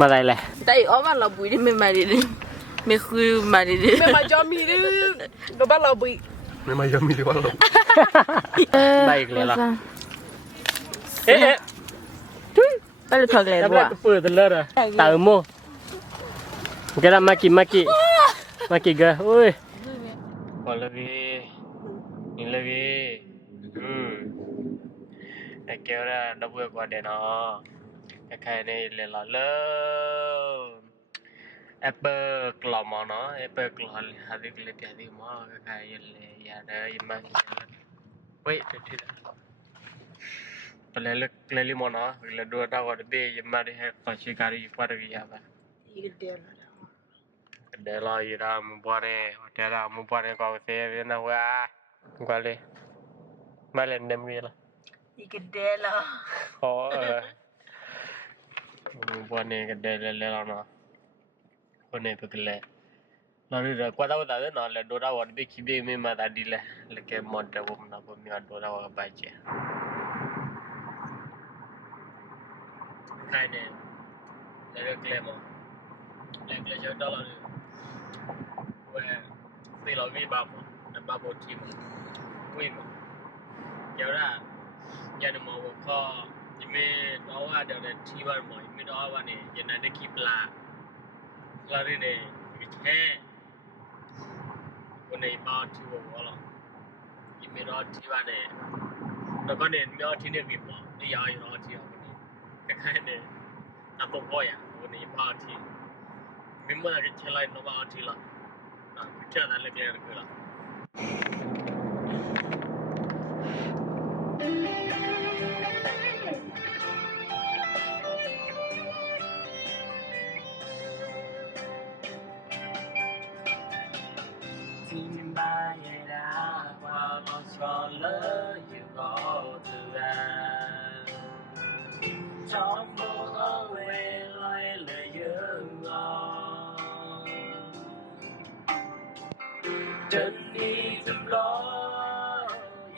มาได้เลยแต่อีกอ้อมเราบุยที่ไม่มาดิไม่คือมาดิไม่มาจอมีดิก็บ้านเราบุยไม่มาจะมีหรือว่าเราได้อีกเลยล่ะเอ๊ะไปเลยพอเลยว่ะเปิดเลยอ่ะตาโม่แกละมากิเกอโอ้ยพอเลยนี่เลยไอ้แกละดับเบิลกว่าเดนอ๋อใครในเลยล่ะเลยแอปเปิลกล่อมเนาะแอปเปิลกล่อมหาดิเลยที่หาดิมาใครเลยอย่าเด้อยิ่งมากเว้ยเดี๋ยวเลยเลยลิมอนเนาะเลยดูดาวเดย์ยิ่งมาได้ให้ข้อชิการีฟัดวิญญาณอีกเดียวเดี๋ยวรออยู่แล้วมึงปวดเลยเดี๋ยวเรามึงปวดเลยก็เสียเวียนหัวก็เลยมาเล่นเดมวีละอีกเดียวละโอ้มึงปวดเนี่ยก็เดี๋ยวเลยแล้วเนาะคนเนี่ยเป็นเลยเราเรื่องกว่าเราได้เนาะเลยดูดาวเดย์คิดไม่มาได้ดีเลยเลยแค่มอดเดวมันนะผมมีอันดูดาวกับใบเจ้าใครเนี่ยเรื่องเคลมเลยเชื่อดอลลาร์เว้ยสี่ร้อยวิบาทนั่นบาททีมวิ่งเดี๋ยวนะยันมองก็ยังไม่เอาว่าเดี๋ยวเนี่ยที่วันหมอยังไม่เอาว่าเนี่ยยันนั้นได้คลิปลาเนี่ยไม่แค่วันนี้บ้านที่วงก็หรอกยังไม่รอที่วันเนี่ยแล้วก็เนี่ยไม่เอาที่เนี่ยวิบหมอไม่ยาวอยู่รอที่วันนี้แค่เนี่ยน้ำตกก้อยอ่ะวันนี้บ้านที่มิมอะไรเชลัยน้องบ้านที่ละเชื่อนั้นเลยเดียวกันละที่มาเยดาความรักชอนเลยอยู่ก็ตัวชอบมองเอาไว้ลอยเลยเยอะอ่ะจนนี้จำลอง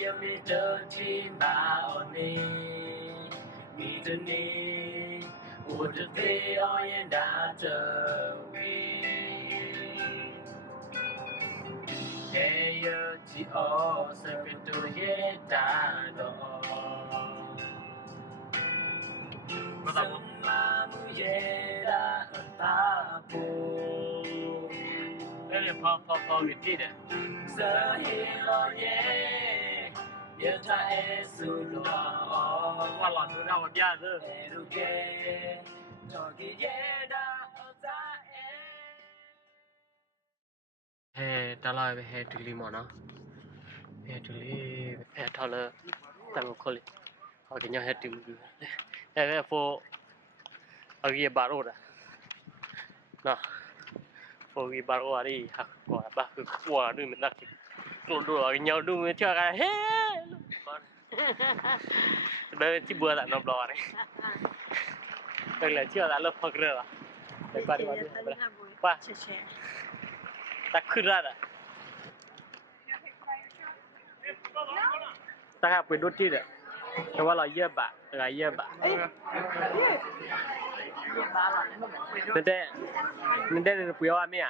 ยังไม่เจอที่มาอันนี้มีจนนี้อุตส่าห์เอายังได้เจอวีแค่เยอะที่อ้อสักเป็นตัวเย็ดตาดอกสมามุเยดาตาปูเอ้ยพอวิธีเนี่ยเสือฮิโรเย่เยอะท่าเอสุลว่าหลอนดูดาวยาเด้อดูเกจอกิเยดาตาเอเฮ้ตลอดไปเฮ้ทุลีมอนะเฮ้ทุลีเฮ้ทอลเลอร์ตั้งคนเลยเขาจะยังเฮ้ทุลีเฮ้โฟอากีบารุดะเนาะโฟกีบารุอะไรฮักกว่าบ้าคือกว่าดูมันนักกลุ่มดูอะไรเงี้ยดูมันเชื่อกันเฮ้เดินที่บัวแต่นบลอเลยเป็นเลยเชื่อแล้วเลิกพักเรือละไปไปดีกว่าป่ะตักขึ้นได้อะตักไปดูที่เด้อแต่ว่าเราเยี่ยบะอะไรเยี่ยบะนั่นได้不要啊咩啊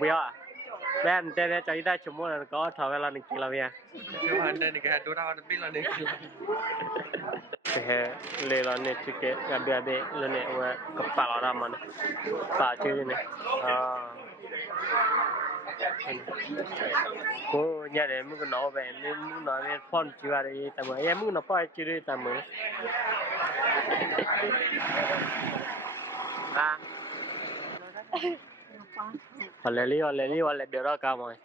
不要啊แต่ใจได้ชั่วโมงแล้วก็ถอยเวลา1กิโลเมตรชั่วโมงเดินนี่แค่ดูดาวนี่ละ1กิโลเฮ้เลยเราเนี่ยชิคกี้พายแบบเราเนี่ยว่ากับปลาเรามันปลาชื่อเนี่ยกูเนี่ยเดี๋ยวมึงก็น้องไปมึงน้องเนี่ยพ่นชื่ออะไรแต่เมื่อยังมึงน้องพ่อชื่อแต่เมื่อOleh biar kamu.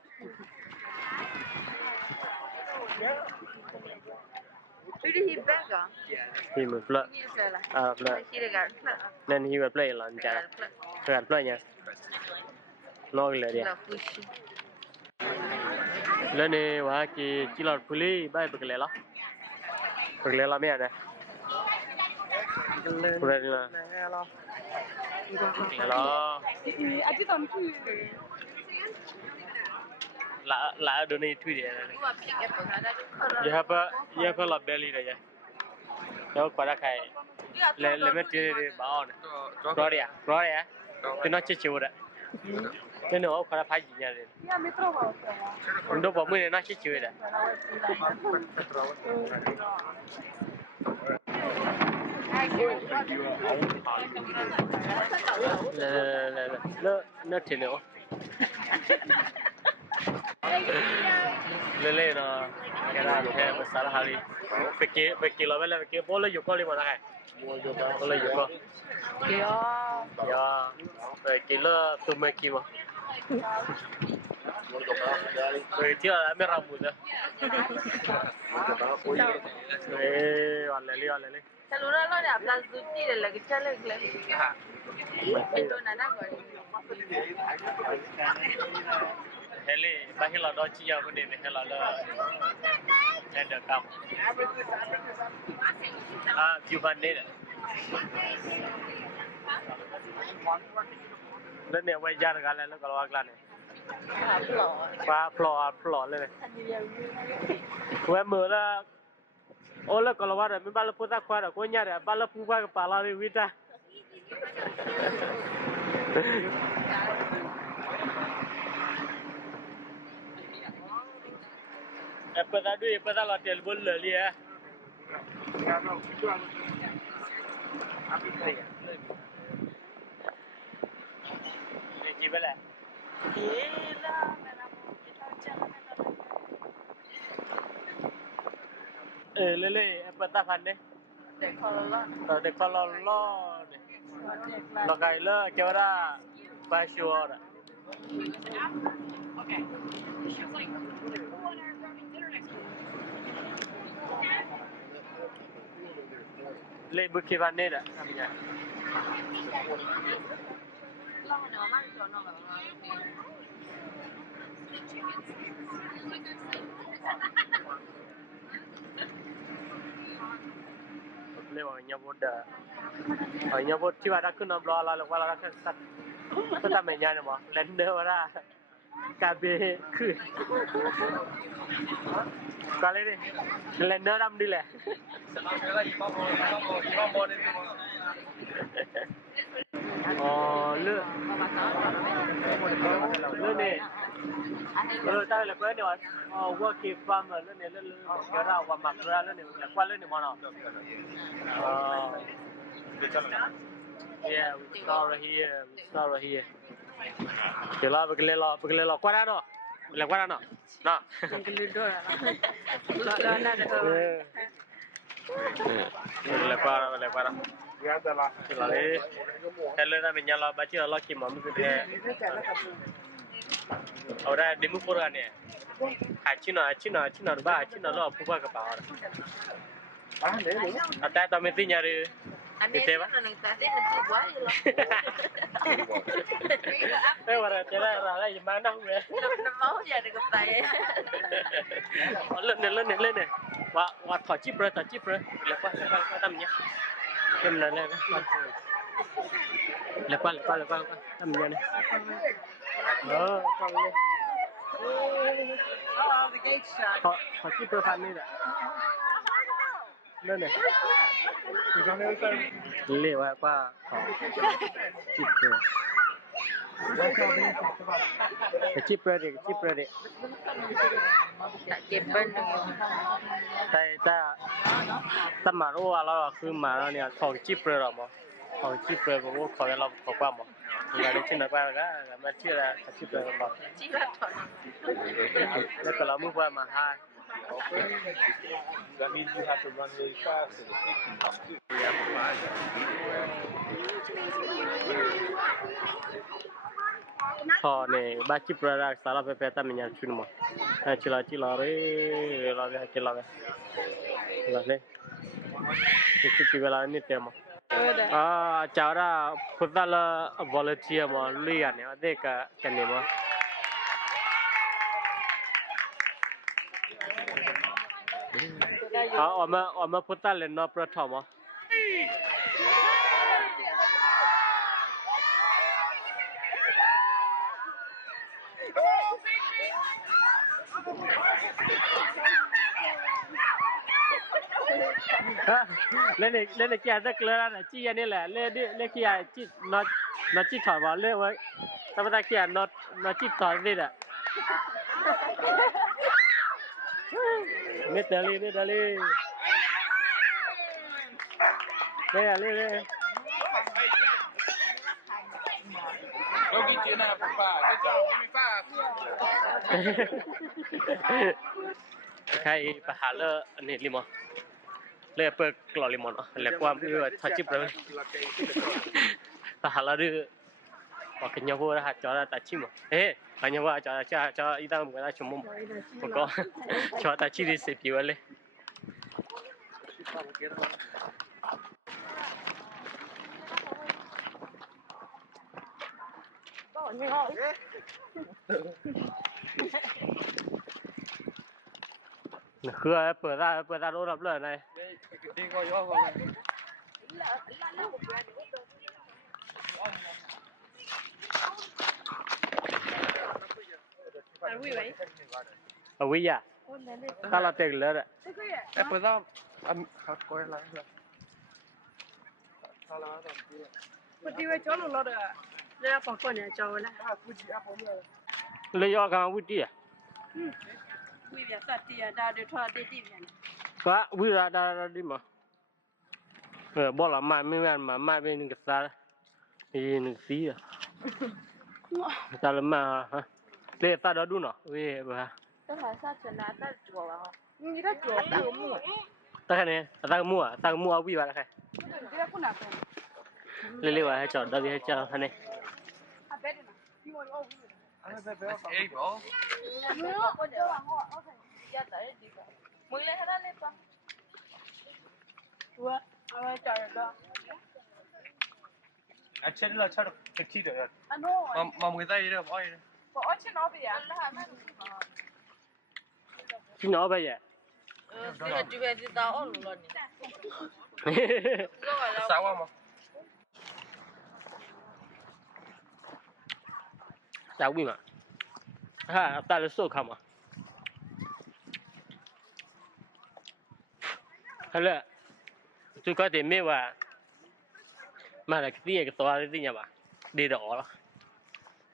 Itu hibaga. Himu plak. Plak. Nen himu plak lancar. Plak plaknya. Log le dia. Le ni wah ki cilor puli, baik berkelela. Berkelela ni ada. Berkelela. Berkelela. Aji tam tu. Lạ đồ này thui đấy. Giờ apa la belly dah ya. Jauh pada kai. le mette baone gloria te no ci ora te no ancora fai niente dopo mo ne ci ora no te no le no era che passare hali perché lo bella perché poi lo gioco lì ma dai poi lo gioco ya perché lo tu me chi ma perché la me ramuda vale lì Salura lo ne apla zutti della che c'è le e non è hele bahila do chi ya bune ne hela la and the come view ban ne le ne wa jar ga le ko wa kla ne pa floor le we mo la o le ko wa me ba la pu ta kwa da ko nya da ba la pu ba pa la wi ta Epeda la tel bol li eh Gibele le epeda fanne de kololo lo kai le ke ora ba sure le bu ki fanne da le wa nya boda nya bot ti wa da kun blo la la la ka sat ta me nya ne mo lender ora ka be ku ka le ni lender ram di le lư nè ta là quên rồi working farmer lư nè lư cái rau và mặt ra lư nè là qua lư nè món nào yeah we start right here thì lo bực lelo qua đó là qua đó nọ là qua đó Rồi, hello na mình nyala baca Allah kimam tu dia. Orang demo pura ni. Acina ba acina lo apa ba kapar. Ada tamu tu nyari. Itu ba? Orang cera rala gimana gue? Mau jadi kepai. Lên nè. Wa thọ chip rồi. Lepas tamnya. Em lên. Lepas tamnya ni. Con lên. The gate shut. Thọ chip rồi fan ni dah. Lên nè. Lê qua thọ chip rồi. Chip rồi đi. Chip bên. Ta mà nóคือมาแล้วเนี่ยถอจิปrồi màถอจิปrồi cũng có cáiเราcó qua mà là đến trên đó qua cái mà chưa làจิปrồi mà Chip là thôi.แล้วก็เรามุ่งqua mà hai That means you have to run really fast and thọ này ba chip rồi ra sao là phải ta mình nhận chuyên mà chỉ là đấy là đấy cái chip là như thế mà chào ra phụ ta là volunteer mà lui à này đây cái này mà ở mà phụ ta lên nó pro thọ mà lên này kia rất lớn là chi anh là lên kia chi nó chi thỏi vào lên với tao ta kia nó chi thỏi đi nè biết đi đây lên Yogi tiene la papá. Good job. Give me 5. ใครไปหาเลออันนี้ลิมอนเลยเปิดกล่องลิมอนอ่ะแล้วความเออทัชจิบเลยไปหาเลอดื้อว่ากินยาวัวนะฮะจอร์ตัดชิมเฮ้ยกินยาวัวจออีตั้งมันก็ชั่วโมงปกติจอตัดชิดิสิบอยู่เลยคือเปิดได้รถรับเลยนาย Đi coi gió coi này. เอาวิยาถ้าเราเต็งเลยอ่ะ Em vừa ra ăn khát coi lại là. Sao là làm gì? พอดีว่าจอลรถอ่ะแล้วปอกก่อนเนี่ยจอนะ À, cứ chỉ áp ống rồi. เลยยอกันวิธีอ่ะ วิเวียสัตย์ดาเดือดทอดได้ดีเหมือน ก็วิธีได้ดีมั้งบอกละมาไม่แม่นมาเป็นหนึ่งกษัตริย์อีหนึ่งสีอ่ะแต่ละมาฮะเลยตาดดูเนาะเว้ยบ้า ต้องหาสัตว์ชนะสัตว์จั่วแล้วนี่ถ้าจั่วตาหมู่ ตาแค่นี้ตามั่ววิบาละแค่ ที่ว่าคุณน่ะเป็น เร็วๆให้จอดได้ให้จอดแค่นี้ อาเป็ดน่ะพี่ว่าโอ้ That's eight, bro. มึงก็เดี๋ยวว่าโอเคอย่าแต่ดีกว่ามึงเลยให้ได้เลยป่ะว่าเอาไว้จ่ายก็ Actually, let's try to succeed it. อันโน่ Mà người ta đi đâu bỏ đi. ก็เอาชิ้นเอาไปอ่ะแล้วหาแม่ พี่น้องไปอ่ะ 这个这边是到二楼了你。 Sao quá mà. จ้าวิ่งอ่ะฮะตาเลยสู้เขามาฮัลโหลจุดก็เดี๋ยวไม่ว่ามาแล้วที่ก็ตัวอะไรที่เนี่ยบ้าดีดออกแล้ว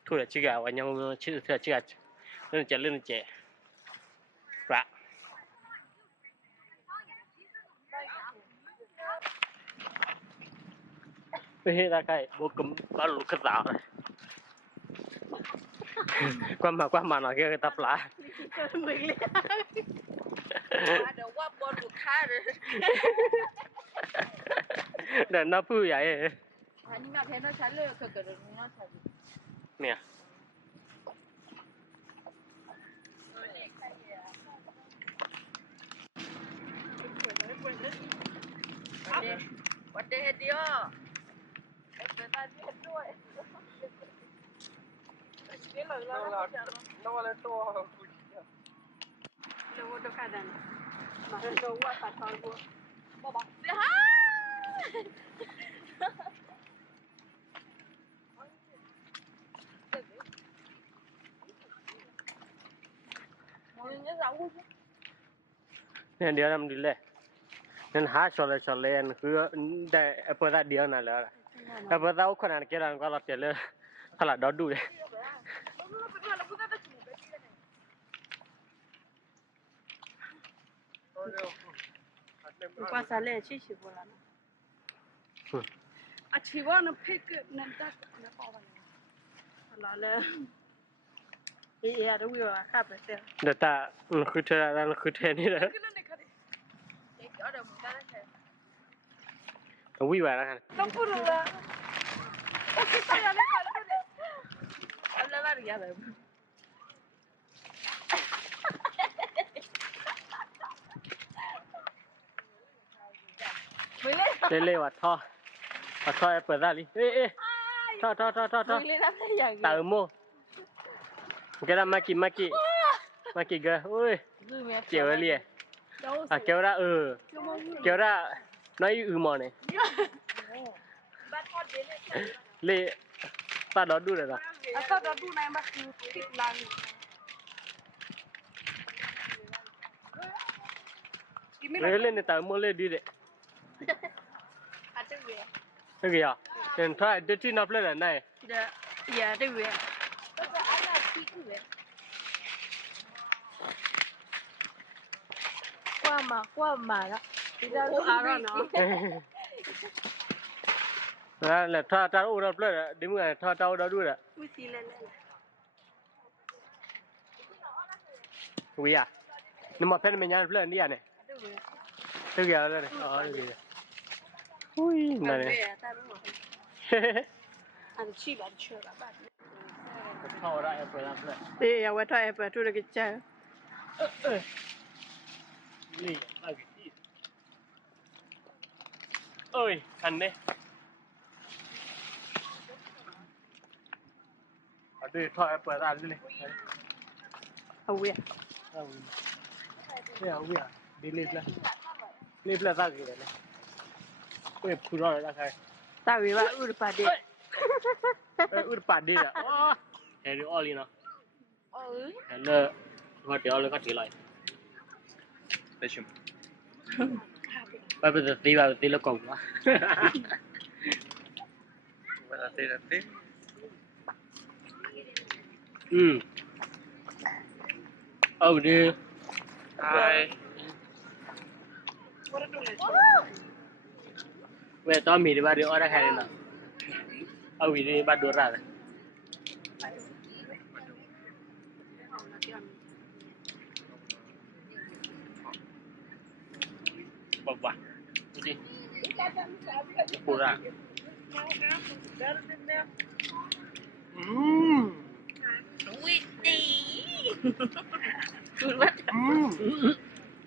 ทุกอย่างชิกาวันยังชื่อเธอชิกาเรื่องเจปะไม่ให้ตาใครบุกบ้านลูกกระต่าย ความมาหน่อยก็ตาปลา มึงเลยเดี๋ยวว่าบอลถูกฆ่าเลย เดินหน้าผู้ใหญ่ อันนี้มาเพนเราใช้เลยเกิดเรื่องนี้เราใช้ เนี่ย วันเดียวเดียวเป็นอะไรด้วยนี่เลยเรา Nó là to. เราดูกันนะมาดูว่าตัดตอนบัวบอกเสียฮะเนี่ยเดี๋ยวทำดีเลยนั่นหาชอลเลยคือได้เปิดได้เดียวนั่นแหละเปิดได้คนนั้นเกี่ยงก็เราเจอเลยถ้าเราดูเลย qua xa lệ chỉ vô là à chỉ vào nó phê cái nên ta nó bỏ vào là lệ ý à đúng rồi khác biệt thế เดี๋ยวตาคือเธอนั่นคือเธอนี่แหละ cái này cái cái ở đâu mình ta đấy thế วิ่งไปแล้วกัน ต้องพูดเลยโอเคไปอะไรไปเลยอะไรบ้างอย่างไรเร็วๆอ่ะท่อเปิดได้เลยเอ๊ะท่อตาโม่แกได้มากี่เกอโอ้ยเกี่ยวเลยอ่ะเกี่ยวได้เกี่ยวได้น้อยมอเนี่ยเลยตาดอดูเลยนะ ถ้าเราดูในมันคือติดลังเลยเนี่ยตาโม่เลยดีเลย ada weh. Okay ya. Dan try dirty na play na. Tidak, ya ada weh. Ada sih weh. Qua mà đó. Tidak ada no. Là tha ta ô na play đi mua tha tao đó đuôi đó. Mesti lele. Oui à. Nhưng mà pen mình nhắn play đi à này. Ada weh. Thế kìa đây này. Đây kìa. Ui, này này. Weh, tak rumah. Ada chip, ada chip apa. Thao ra Apple ra play. Eh, ya weh tak apa tu dah kecil. Lì, à cái gì? Ơi, hành đấy. Ở đây thao Apple ra đi này. Weh. Đây à, à. Đi lên ra gì đấy này. Ôi, phụ rồi ra khai. Tak weh, baru depan dia. Udah padi dah. Wah, dari oli no. Oh. Hello, gua dia oli kat dilai. Deixa-me. Bây giờ tí là cùng quá. Vai lá ter. Oh đi. Hai. Về tao mì đi ba đứa ở đây khai nào. Oh đi ba đứa ra rồi. Bapa. Đi. Pura.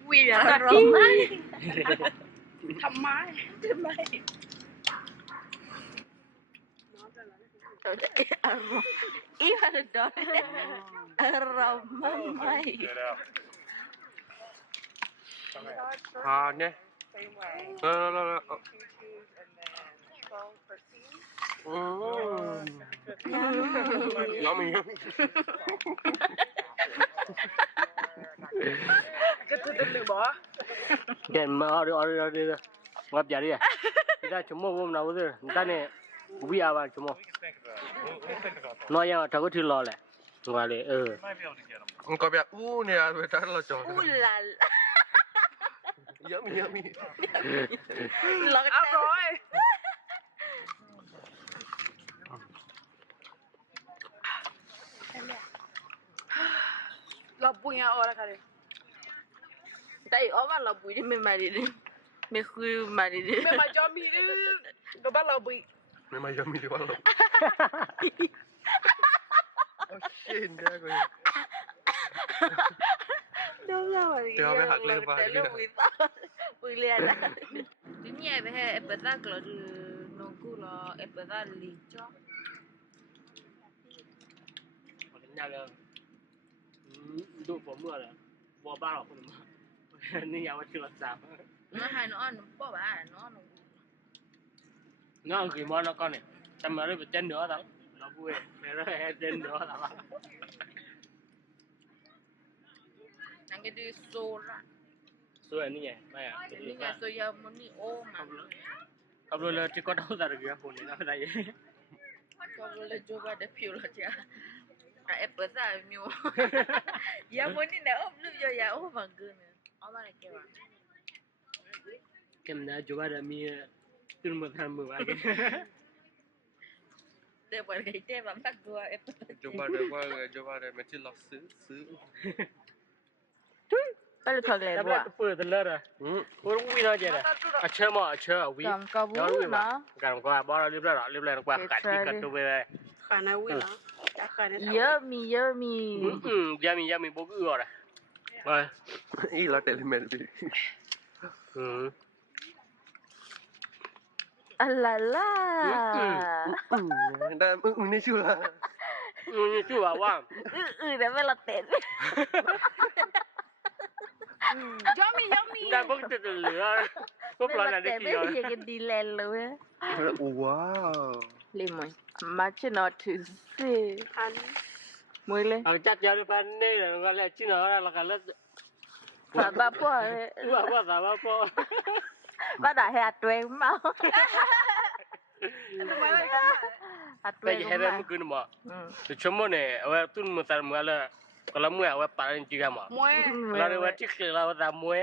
Wih, tak ramai. Ramai. Iya ada dong. Ramai. À nhé. Lo. Yummy. Cái tôi được bỏ. Cái mà ở đây ngập giá đi à? Kita cuma hôm nào rồi, kita này ubi apa cuma. Nói yang thằng có thứ lo lẹ, ngoài này Engkau biar ni ada dah lah cok. Ulal. Yummy. Lọt rồi. Lọt punya orang kali. Tại orang lọt bụi đi mình mày đi. Mình khui mày đi. Mình mà cho mi đi. Có bắt lọt bụi. Memang yummy di walau. Oh shit dia kau. Đâu ra mà đi. Tengok hak lebar dia. Bụi liền á. Ini ya behe epeta kalau di nongku lo epeta lijo. nhà là độ phố mưa là vô ba lọc mà nên nhà mà chưa lọt sạp Nó hay nó ăn bỏ bả nó ăn gì món nó con này tầm mà nó phải trên nữa thằng nó vui mẹ nó hay trên nữa là Nang cái số ra xui như vậy mày à Ini nhà số ya muốn đi ô mà không rồi là chỉ có đâu ra được cái phone này nó phải vậy Không boleh coba ada view lah ya Apple sa mio Ya muốn đi nào ốp lúc cho ya ốp bằng gương Ốp bằng cái mà cái mình đã chụp ra mi từ một tháng mười cái Dia buat cái teh bang tak dua Apple Coba dia mesti lost su. Kalau thằng này Tapi pun teler ah. Orang win aja dah. Acha mah acha win. Cầm cà bú nó. Cầm qua bao liệp lại qua cắt tu về. Khana win nó. Yummy. Yummy bố cứ rồi. Rồi. Ý là element đi. Alala. Dah ini chula. Ini chu à Wang. Dah melaten. Yummy. Đang bốc từ lửa. Bốc lần này đi kìa. Melaten cái đi lên luôn á. Wow. Limon. Macam not to see. Mui le. Ang chat jauh depan ni lah. Kalau lihat Cina lah kalau. Apa? Apa? bắt đầu hạt tuệ mau hạt แต่ tuệ ยังให้ได้มึงกินมั้งชั่วโมงเนี่ยเอาไว้ตุ้นมือตามือละก็ละมือเอาไว้ปารินจิกามั้งเราเรียกว่าที่คือเราตามวย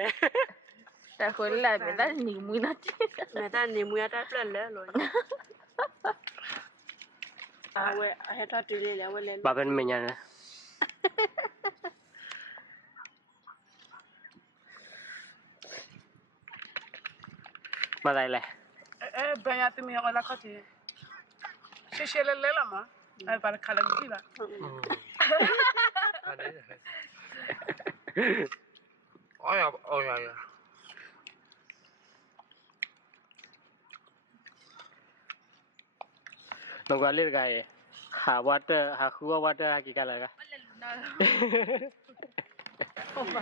แต่คนแหละไม่ได้หนีมือนะจี ไม่ได้นี่มือได้เปล่าเลยเอาไว้ให้ทอดดีเลยแล้วเลย ปาเป็นเมียนะมาได้เลย ben ya tumi ya la kati she le la ma ay par kala gi ba อันนี้อ๋ออย่าน้องก็เรียกไงหาวัดหาครัววัดกี่กันเลยกัน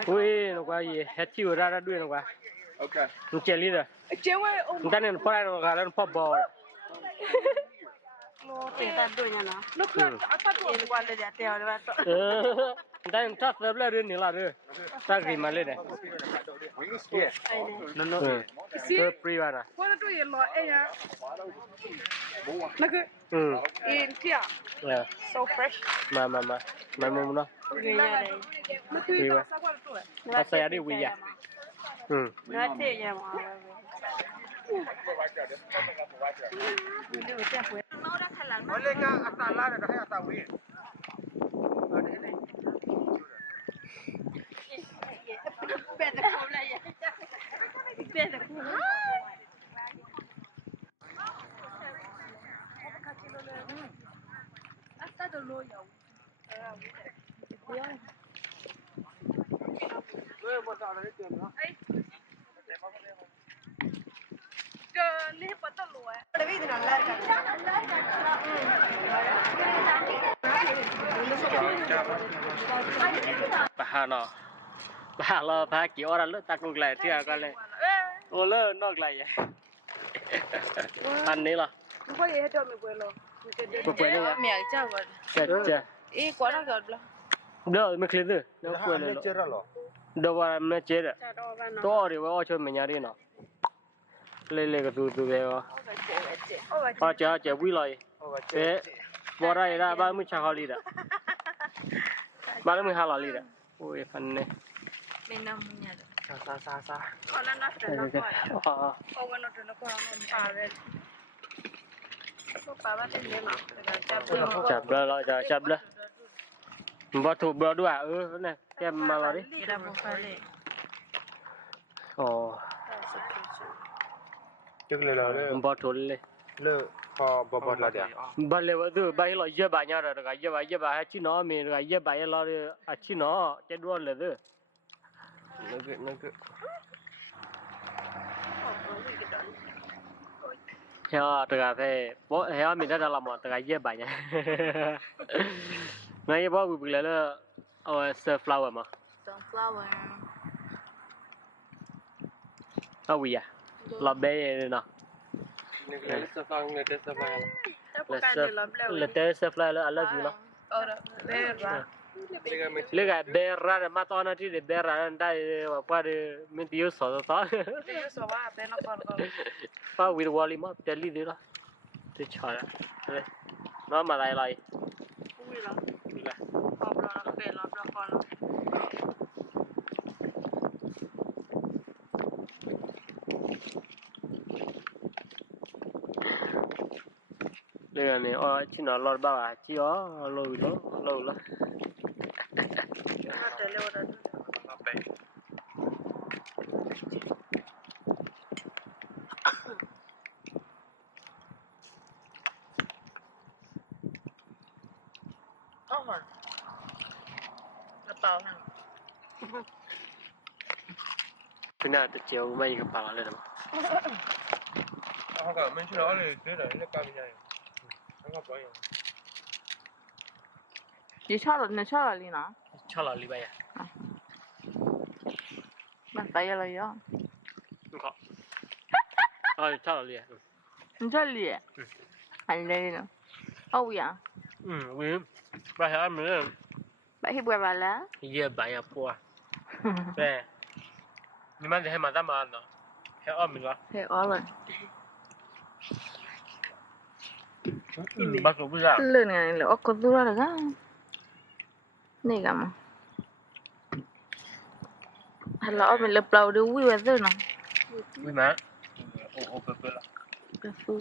อุ้ยน้องก็ยี่เฮ็ดชิวราด้วยน้องก็ Okay. มึงเจลี่เลย je we o มึงกันเนี่ยพอได้น้องก็แล้วพอบอล lo te ta do nya na lo ka ata to wa le ya te wa ba to ได้ทักเสร็จแล้วเรื่องนี้ละเรื่องทักรีมาเลยเนี่ย ai ne นั่นเออปรีวานะ ko to ye lo e ya na ku in tia เออ so fresh มามุมเนาะ ge ya le na ku ta sa kwa to ภาษาดีวิยาna te ya ma ba วันเล็กก็อัตราล่าเนี่ยให้อัตราวิ่ง ben de ko la ya ben de ko asta do lo ya นี่ปะตะลัวเดวิดนั่นแหละปะฮาเนาะปะฮาเราพากี่ออร์แล้วตักลงไหลเที่ยวกันเลยโอ้เลิศนอกไหลอันนี้ล่ะ มึงก็ยังให้จอมไปเลย เปิดเลย เมียเจ้าก่อน เจ๊ อีกว่าก่อนละ เดี๋ยวไม่คลีดเลยเดี๋ยวคุยเลยเดี๋ยวว่าไม่เจ๊ดตัวเดี๋ยวว่าชวนเมียรีเนาะเลยก็ดูเดี๋ยวพอเจ๊วิ่งเลยเจ๊บ่ได้ละบ้านมึงชาฮอลีดะบ้านมึงฮาลาลีดะโอ้ยฟันเนี่ย ไม่น้ำมันเนี่ย ซา ขอแล้วนะเดี๋ยวนะก่อน อ๋อ ขอวันนั้นเดี๋ยวนะก่อนมันตาเลยก็ป้าว่าเป็นเรื่องหรอ จับเลยจับเลยบ่ถูกบ่ด้วยเนี่ยแกมาแล้วดิ กีฬาบุฟเฟ่ต์ อ๋อ จึงเลยเราเลย บ่ถูกเลย เลิกพอบอลละเดี๋ยว บัลเลวดูใบเราเยอะใบเนาะเด็กเยอะใบให้ชิโน่มีเด็กเยอะใบเราเนี่ยชิโน่จะดูเลยดู นั่นคือ เฮ้ยเด็กเฮ้ยบ่เฮ้ยมีได้แต่ละหมดเด็กเยอะใบเนี่ยงั้นยังบ่วิบเลยเลยเอาเซอร์ฟลาวเวอร์มา sunflower เอาวิอ่ะลาเบย์เนาะ นี่คือสตางค์เนี่ยเดสบาย ถ้าพวกการเดินรับแล้ว เลยเตะเซอร์ฟลาวเลยอัลลาฟิวเนาะ เออเด้อว่า เลยก็เบร์ร้านมาตอนนั้นที่เบร์ร้านได้ว่าพอดีมีที่อยู่สอดต่อ เดี๋ยวสว่าเป็นนักบอลก็ ป้าวิดวอลลีมาเตลี่ดีละที่ชอละเลยน้องมาได้ไร อุ้ยเหรอ นี่แหละ ขอบเราเป็นรับละคร เลยอันนี้อ๋อชิโน่ลอดบ้าชิอ๋อลอยละลอยละ น่าจะเร็วได้ อ๋อมันกระเป๋าหนัง พี่น่าจะเจียวไม่กระเป๋าเลยนะมั้ง เขาก็ไม่ใช่เราเลยซื้อเลยเรียกการบินใหญ่เขาก็ปล่อย 你唱了，你唱了，丽娜？ ชอบเราลีไปอ่ะ 蛮白了呀。 นี่ก็อ๋อชอบเราลีอ่ะ 你这里很累呢。哦呀， วิมไปหาเหมือน 把黑不完了？ เยี่ยใบอ่ะพัวแต่นี่มันจะให้มาตั้งมาเนาะ ค่อ้อมมันวะ เฮ้ยอ๋อเลย บักหลบไม่ได้ เลื่อนไงเลยอ๋อก็ดูแล้วกันนี่กันมั้งฮัลโหลเป็นเล็บเปล่าดูวิวเซอร์เนาะ วิ่งมาโอ้เปิดละ ก็สู้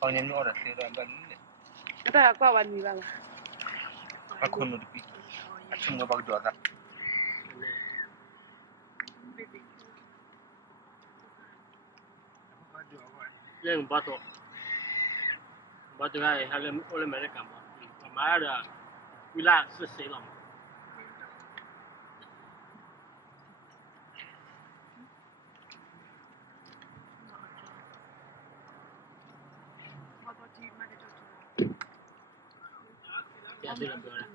ตอนนี้นู่นอะไรเสียแล้วแบบนี้ แต่ก็วันนี้บ้าง อาคุณนู่นดิอาชิมก็บักจอดละ เรื่องบัตรไอ้ฮะเรื่องโอเลมันได้กันมั้งประมาณเดือนเวลาสุดเสียหรอ Ya estoy la peor.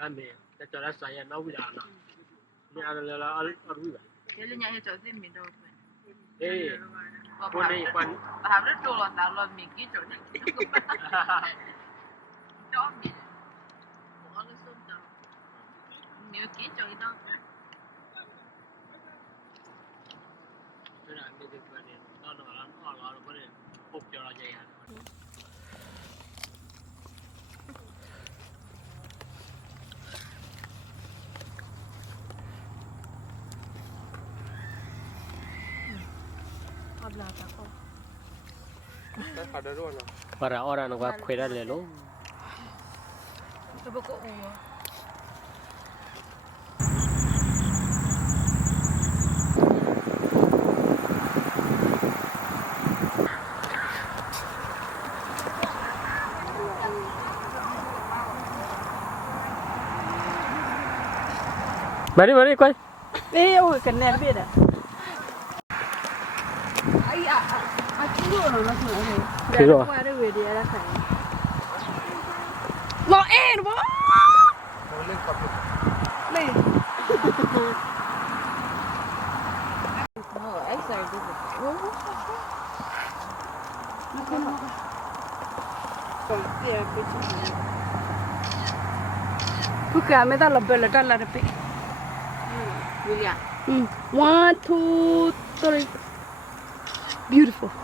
นั่นเองแต่จะรักษาอย่างน้อยวิญญาณนะนี่อะไรแล้วอะไรรู้ไหม เดี๋ยวเรื่องนี้จะเส้นมีดอกเลย เอ้ย คนนี้คนถามเรื่องตัวเราเรามีกี่จุดจอมเนี่ยผมก็รู้สึกจะมีกี่จุดอีกต้อง เวลามีเด็กคนนี้ตอนนั้นเราก็เลยพบเจอเราใจกัน ได้ขาดได้ด้วยนะ Para ahora nos va a cuidar el lobo. Un poco uva. Mari, ¿cuál? Ôi, cái nét biết à? Ai à, chú rồi nó sửa này. Chú rồi. Qua đây về đi ra phải. Nó ê nó bó. เราเล่นกับ Này. Oh, extra good. Còn kia cái chú này. Cứ cả mấy ta lập bờ là ta là đẹp. William. 1, 2, 3. Beautiful.